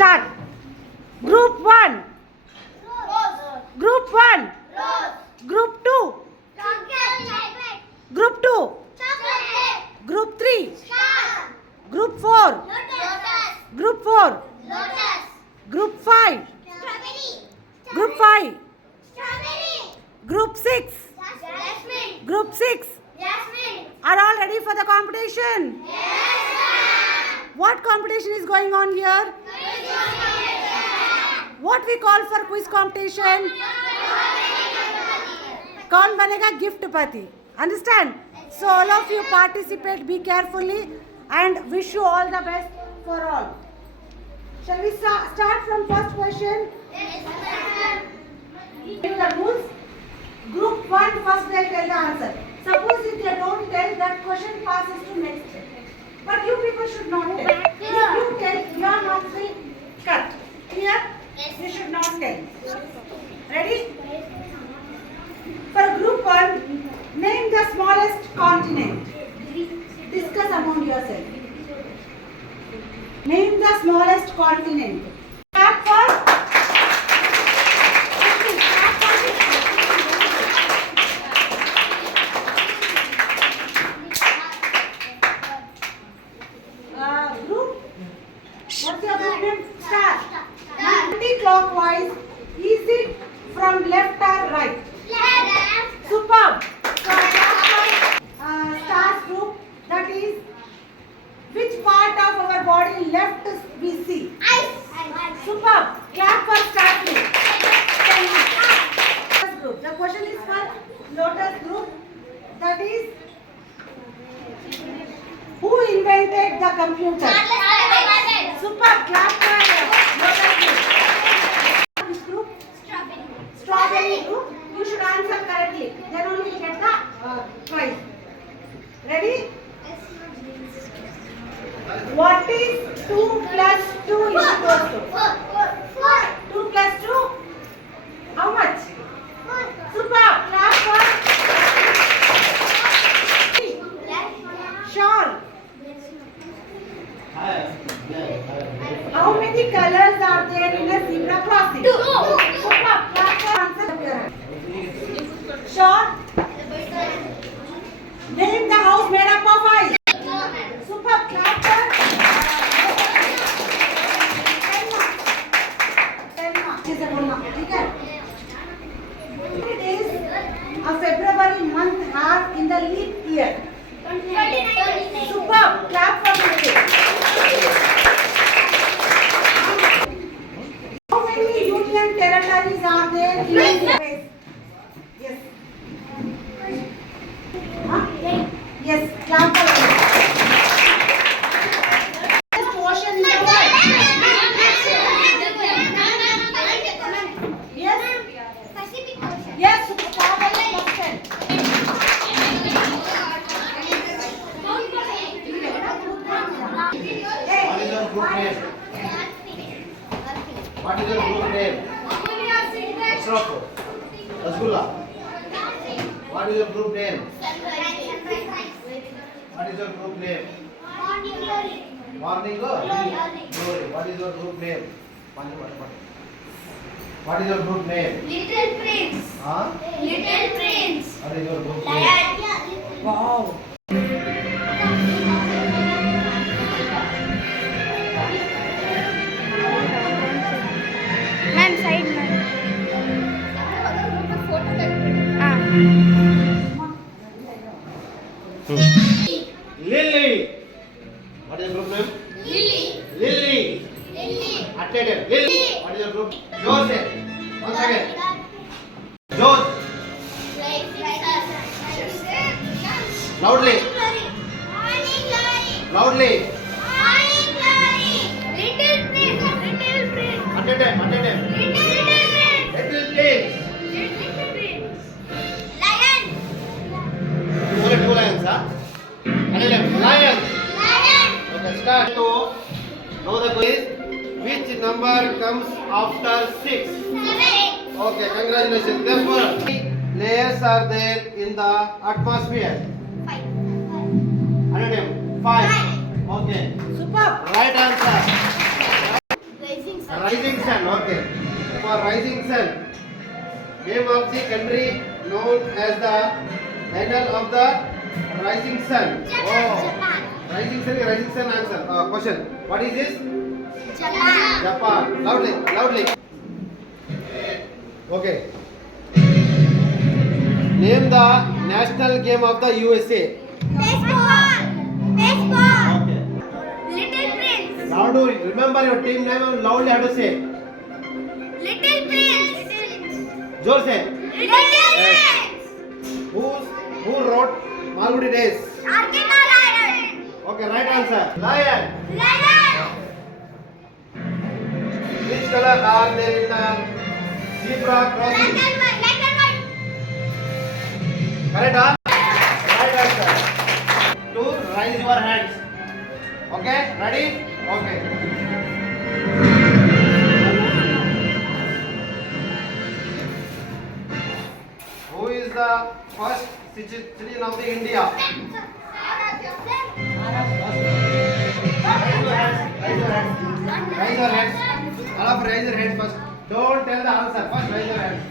Start. Group 1. Rose. Group 1. Rose. Group 2. Chocolate. Group 2. Chocolate. Group 3. Star. Group 4. Lotus. Group 4. Lotus. Group 5. Strawberry. Group 5. Strawberry. Group 6. Jasmine. Group 6. Jasmine. Are all ready for the competition? Yes, ma'am. What competition is going on here? What we call for quiz competition? कौन बनेगा gift पति? Understand? So all of you participate, be carefully, and wish you all the best for all. Shall we start from first question? Yes, ma'am. Give the rules. Group 1 first they tell the answer. Suppose if they don't tell, that question passes to next. But you people should not tell. If you tell, you are not free. Cut. Clear? You should not tell. Ready? For group 1, name the smallest continent. Discuss among yourself. Name the smallest continent. Clap for. Group. What's your group name? Star. Anti-clockwise. Is it from left or right? Left. Superb. So stars group. That is, which part of our body left we see? Ice. Superb. Clap for star group. Lotus group. The question is for Lotus group. That is, who invented the computer? Superb. Clap for Lotus group. Which group? Strawberry group. You should answer correctly. Then only you get the prize. Ready? What is 2 plus 2 is equal to? 2 plus 2? How much? Superb. Clap for. Shawl. How many colors are there in a zebra crossing? 2. Superb. Clap for answer. Shawl. Name the house made up of ice. Superb. Clap for. ठीक है? Days of February month have in the leap year. Superb. Clap for the How many union territories are there in India? Yes. Huh? Yes. Clap for the ocean in the world. Yes. Yes. Powerful question. What is your group name? Sroko. Rasgulla. What is your group name? What is your group name? Morning Glory. What is your group name? What is your group name? Little Prince. Huh? Little Prince. What is your group name? Wow. Ma'am side में Lily. What is your group name? Lily. Attended. Lily. What is your group? Joseph. Once again. Joseph. Loudly. Loudly. Attended. Little Prince. Only 2 lions, huh? Attended. Lion. Okay, start to know the quiz. Which number comes after 6? Okay, congratulations. Therefore, layers are there in the atmosphere? Attended. 5. Okay. Superb. Right answer. Rising Rising sun, okay. For rising sun, name of the country known as the handle of the rising sun. Japan. Rising sun answer. Question. What is this? Japan. Japan. Loudly, loudly. Okay. Name the national game of the USA. Baseball. Baseball. Okay. Little Prince. Loudly. Remember your team name and loudly have to say. Little Prince. जोर से. Little Prince. Who wrote Malgudi Days? Arjuna Lion. Okay, right answer. Lion. Lion. Which color are there in the zebra crossing? Black and white. Black and white. Correct, huh? Right answer. To raise your hands. Okay, ready? Okay. Who is the first citizen of the India? Raise your hands. Raise your hands. Raise your hands. All of raise your hands first. Don't tell the answer. First raise your hands.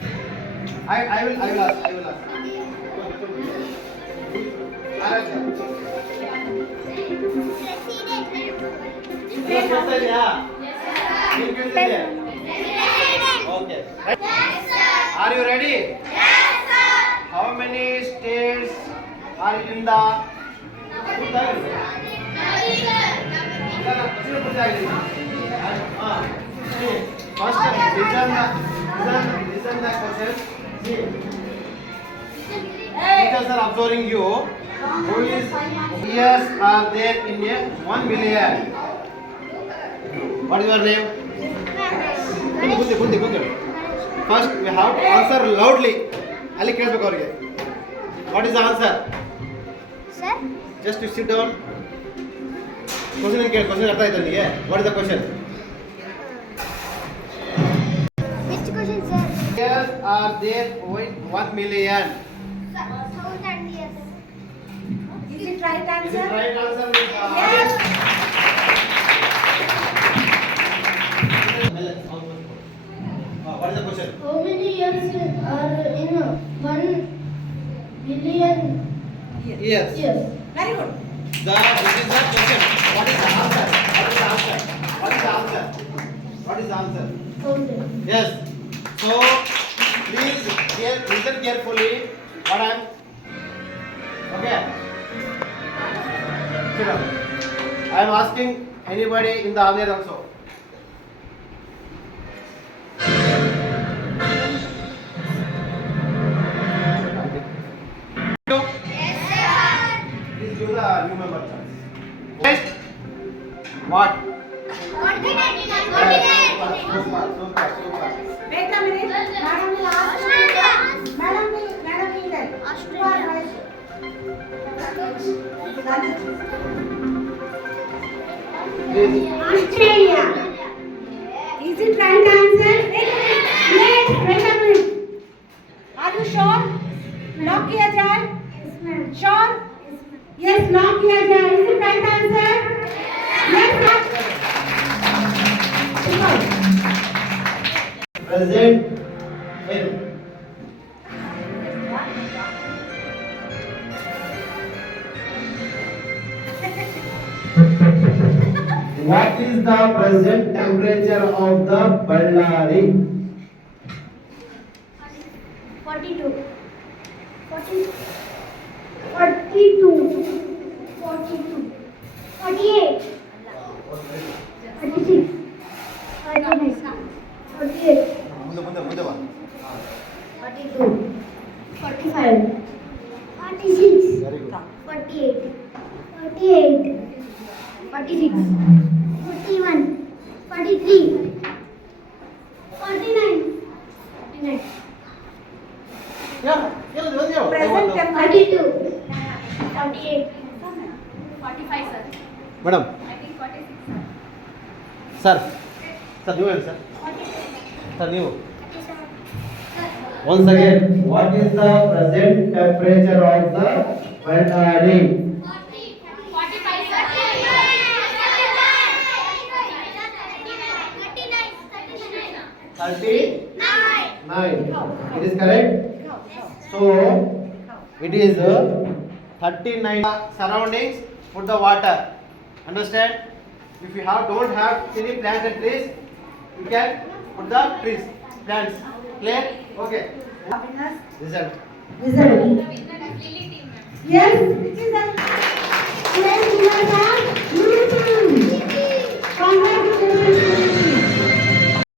I will ask. Okay. Are you ready? How many states are in the First, listen the question. See. Teachers are observing you. Who is years are there in a 1 million? What is your name? Kunti. First, we have to answer loudly. Ali ಕೇಳಬೇಕು ಅವರಿಗೆ. What is the answer? Sir. Just to sit down. Question ಅರ್ಥ ಆಯ್ತಾ ನಿಮಗೆ? What is the question? Which question, sir? Years are there in 1 million? 1000 years. Is it right Is answer? it right answer? Yes. What is the question? How many years are in 1 billion Yes. years? Very good. This is the question. What is the answer? What is the answer? What is the answer? 1000. Yes. So please listen carefully. What I am. Okay. Sit down. I am asking anybody in the audience also. Please give the new member chance. Next. What? Continent. Super. Wait a minute. Madam will ask. Australia. Madam will tell. Australia. Please. Australia. Is it right answer? Wait a minute. Are you sure? Lock किया जाए? Sure? Yes, lock किया जाए. Is it right answer? Yes, sir. Present in. What is the present temperature of the Ballari? 42. 48. 36. 49. 48. ಮುಂದೆ ಬಾ. 42. 45. 46. Very good. 48. 48. 46. 41. 43. 49. 49. Present temperature. 42. 48. 45, sir. Madam I think 46, sir. Sir ನೀವು ಹೇಳಿ sir ನೀವು once again, what is the present temperature of the Ballari? 45, sir. 39. 39. It is correct. So it is 39 surroundings. Put the water. Understand? If you don't have any plants and trees, you can put the trees, plants. Clear? Okay. Happiness. Result. Result. Lily team, ma'am. Yes, which is the